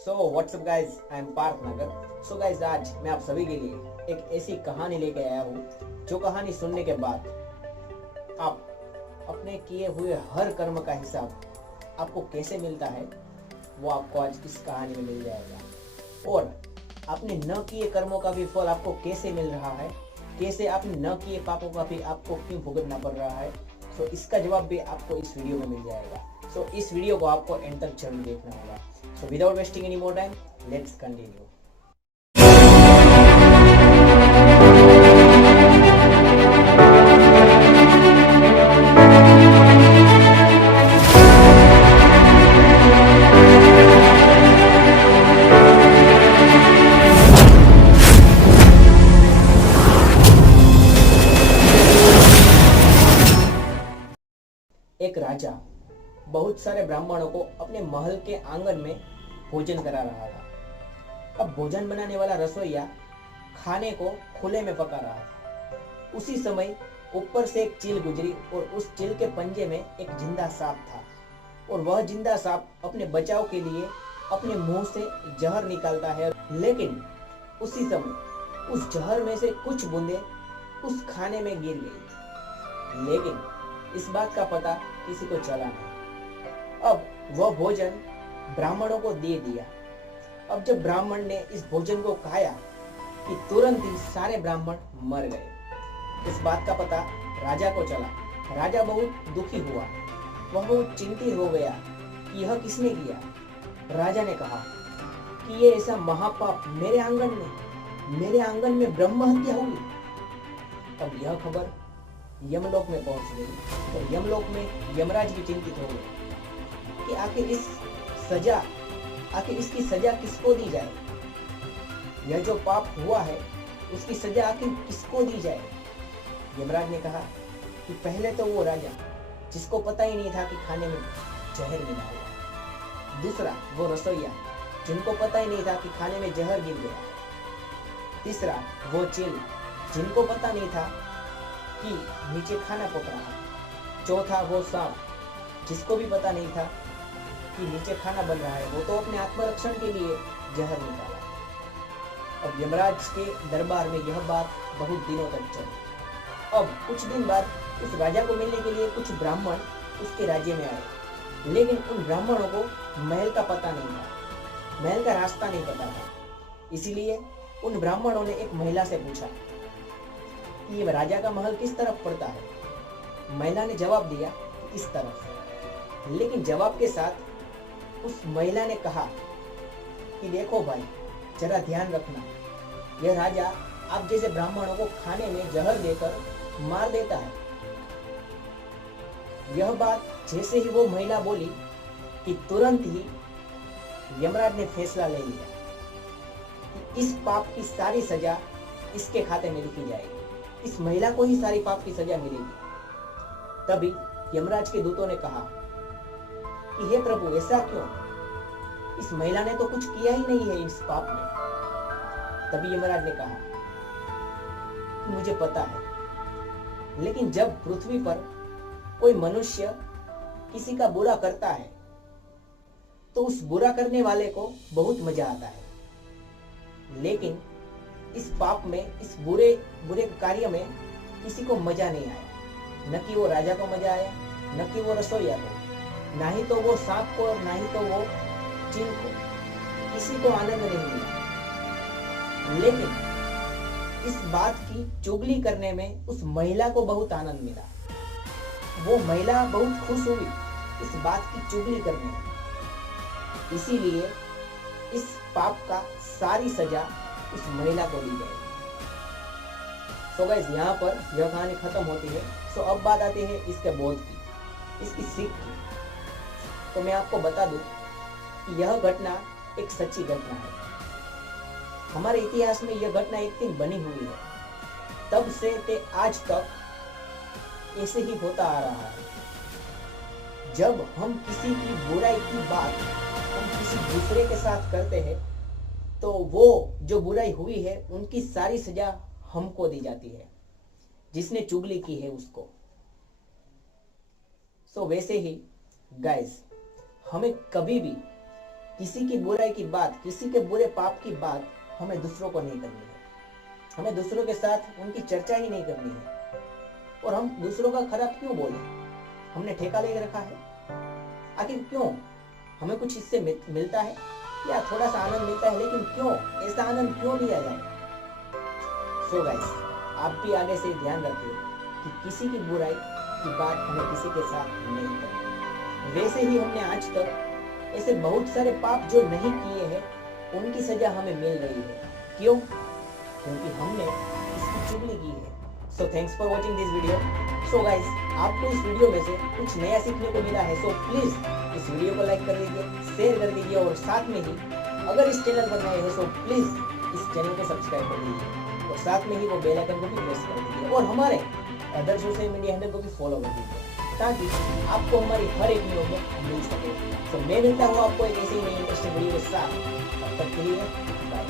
So what's up guys, I am Parth Nagar. So guys, आज मैं आप सभी के लिए एक ऐसी कहानी लेके आया हूँ जो कहानी सुनने के बाद आप अपने किए हुए हर कर्म का हिसाब आपको कैसे मिलता है वो आपको आज इस कहानी में मिल जाएगा। और आपने न किए कर्मों का भी फल आपको कैसे मिल रहा है, कैसे आपने न किए पापों का भी आपको क्यों भुगतना पड़ रहा है, सो इसका जवाब भी आपको इस वीडियो में मिल जाएगा। सो इस वीडियो को आपको एंड तक जरूर देखना होगा। So without wasting any more time, let's continue. एक राजा बहुत सारे ब्राह्मणों को अपने महल के आंगन में भोजन करा रहा था। अब भोजन बनाने वाला रसोइया खाने को खुले में पका रहा था। उसी समय ऊपर से एक चील गुजरी और उस चील के पंजे में एक जिंदा सांप था और वह जिंदा सांप अपने बचाव के लिए अपने मुंह से जहर निकालता है, लेकिन उसी समय उस जहर में से कुछ बूंदे उस खाने में गिर गई, लेकिन इस बात का पता किसी को चला नहीं। अब वह भोजन ब्राह्मणों को दे दिया। अब जब ब्राह्मण ने इस भोजन को खाया कि तुरंत ही सारे ब्राह्मण मर गए। इस बात का पता राजा को चला। राजा बहुत दुखी हुआ, वह बहुत चिंतित हो गया कि यह किसने किया। राजा ने कहा कि ये ऐसा महापाप मेरे आंगन में ब्रह्म हत्या हुई। अब यह खबर यमलोक में पहुंच गई और यमलोक में यमराज भी चिंतित हो गए कि आखिर इसकी सजा किसको दी जाए। यह जो पाप हुआ है उसकी सजा आखिर किसको दी जाए। यमराज ने कहा कि पहले तो वो राजा जिसको पता ही नहीं था कि खाने में जहर मिला हुआ, दूसरा वो रसोइया जिनको पता ही नहीं था कि खाने में जहर गिर गया, तीसरा वो चील जिनको पता नहीं था कि नीचे खाना पक रहा है, चौथा वो सांप जिसको भी पता नहीं था कि नीचे खाना बन रहा है, वो तो अपने आत्मरक्षण के लिए जहर निकाला। अब यमराज के दरबार में यह बात बहुत दिनों तक चली। अब कुछ दिन बाद उस राजा को मिलने के लिए कुछ ब्राह्मण उसके राज्य में आए, लेकिन उन ब्राह्मणों को महल का पता नहीं था, महल का रास्ता नहीं पता था। इसीलिए उन ब्राह्मणों ने एक महिला से पूछा कि ये राजा का महल किस तरफ पड़ता है। महिला ने जवाब दिया कि इस तरफ। लेकिन जवाब के साथ उस महिला ने कहा कि देखो भाई, जरा ध्यान रखना, यह राजा आप जैसे ब्राह्मणों को खाने में जहर देकर मार देता है। यह बात जैसे ही वो महिला बोली कि तुरंत ही यमराज ने फैसला ले लिया कि इस पाप की सारी सजा इसके खाते में लिखी जाएगी, इस महिला को ही सारी पाप की सजा मिलेगी। तभी यमराज के दूतों ने कहा कि हे प्रभु, ऐसा क्यों? इस महिला ने तो कुछ किया ही नहीं है इस पाप में। तभी यमराज ने कहा कि मुझे पता है, लेकिन जब पृथ्वी पर कोई मनुष्य किसी का बुरा करता है तो उस बुरा करने वाले को बहुत मजा आता है, लेकिन इस पाप में, इस बुरे कार्य में किसी को मजा नहीं आया। न कि वो राजा को मजा आया, न कि वो रसोइया को, ना ही तो वो सांप को, ना ही तो वो चील को, किसी को आनंद नहीं मिला। लेकिन इस बात की चुगली करने में उस महिला को बहुत आनंद मिला। वो महिला बहुत खुश हुई इस बात की चुगली करने में। इसीलिए इस पाप का सारी सजा उस महिला को दी गई। सो गाइस, यहाँ पर यह कहानी खत्म होती है। सो अब बात आती है इसके बोध की, इसकी सीख की। तो मैं आपको बता दूं कि यह घटना एक सच्ची घटना है। हमारे इतिहास में यह घटना एक दिन बनी हुई है, तब से ते आज तक ऐसे ही होता आ रहा है। जब हम किसी की बुराई की बात हम किसी दूसरे के साथ करते हैं तो वो जो बुराई हुई है उनकी सारी सजा हमको दी जाती है, जिसने चुगली की है उसको। सो वैसे ही गाइस, हमें कभी भी किसी की बुराई की बात, किसी के बुरे पाप की बात हमें दूसरों को नहीं करनी है। हमें दूसरों के साथ उनकी चर्चा ही नहीं करनी है। और हम दूसरों का खराब क्यों बोले? हमने ठेका लेकर रखा है? आखिर क्यों? हमें कुछ इससे मिलता है या थोड़ा सा आनंद मिलता है, लेकिन क्यों? ऐसा आनंद क्यों लिया जाए? सो गाइस, आप भी आगे से ध्यान रखिए कि किसी की बुराई की बात हमें किसी के साथ नहीं करनी। वैसे ही हमने आज तक ऐसे बहुत सारे पाप जो नहीं किए हैं, उनकी सजा हमें मिल रही है। क्यों? क्योंकि हमने इसकी चुगली की है। So thanks for watching this video. So guys, आपको इस वीडियो में से कुछ नया सीखने को मिला है, सो प्लीज इस वीडियो को लाइक कर दीजिए, शेयर कर दीजिए, और साथ में ही अगर इस चैनल पर नए हैं, सो प्लीज इस चैनल को सब्सक्राइब कर दीजिए, और साथ में ही वो बेल आइकन को भी प्रेस कर दीजिए, और हमारे अदर सोशल मीडिया हैंडल को भी फॉलो कर दीजिए, ताकि आपको हमारी हर एक वीडियो में मिल सके। सो मैं मिलता हूँ आपको एक ऐसी ही नई इंटरेस्टिंग वीडियो के साथ। तब तक के लिए बाय।